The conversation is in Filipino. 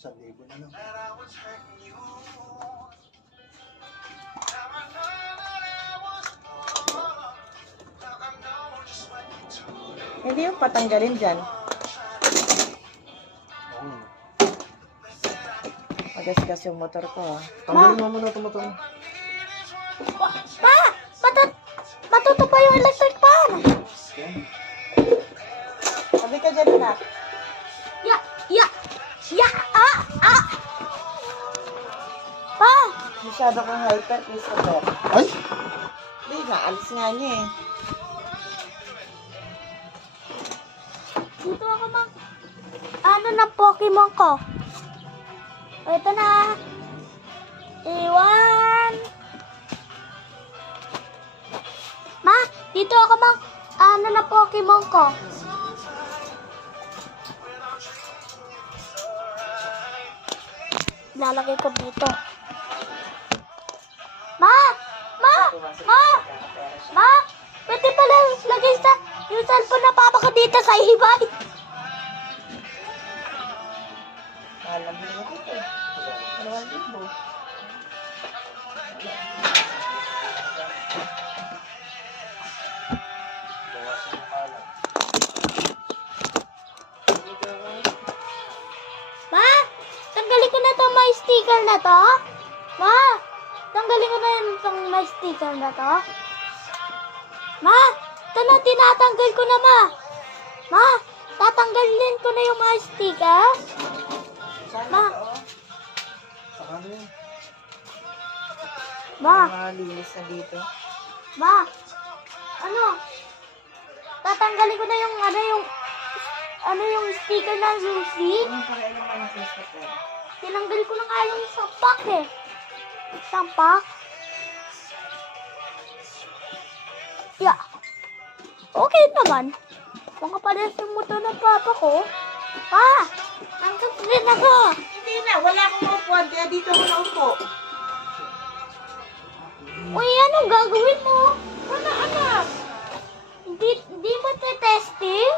1,000 na lang. Hindi yung patanggalin dyan. Oo. Magasgas yung motor ko, ha. Tanggalin mo muna ito motor. Pa! Matuto pa yung electric fan! Yan. Sabi ka dyan, anak. Ah! Pa! Masyado kang hyper, Christopher. Ay! Hindi, naalis nga niya, eh. Dito ako mang... Ano na Pokemon ko? O, ito na. Iwan. Ma, dito ako mang... Ano na Pokemon ko? Lalagay ko dito. Ma! Pwede pala lagay sa yung cellphone na papa ko dito sa ibay. Alam mo na dito, eh. 2,000. Bawasan yung kalat. Ma, tanggalin ko na to may sticker na to. Ma, tanggalin ko na itong may sticker na to. Ma, ito na, tinatanggal ko na, ma. Ma, tatanggalin ko na yung mga sticker. Sana Ma. to, oh. Saka na yan. Ma, Malinis na dito. ma, ano? Tatanggalin ko na yung, yung sticker ng Lucy. Anong pakialam ka ng Christopher? Tinanggal ko na nga yung isang pack eh. Isang pack? Yeah. Okay naman. Makapares yung motor ng papa ko. Pa! Hanggang rin ako. Hindi na, wala akong maupuan, kaya dito ako naupo. Uy, anong gagawin mo? Ano, anak? Hindi mo te-testing?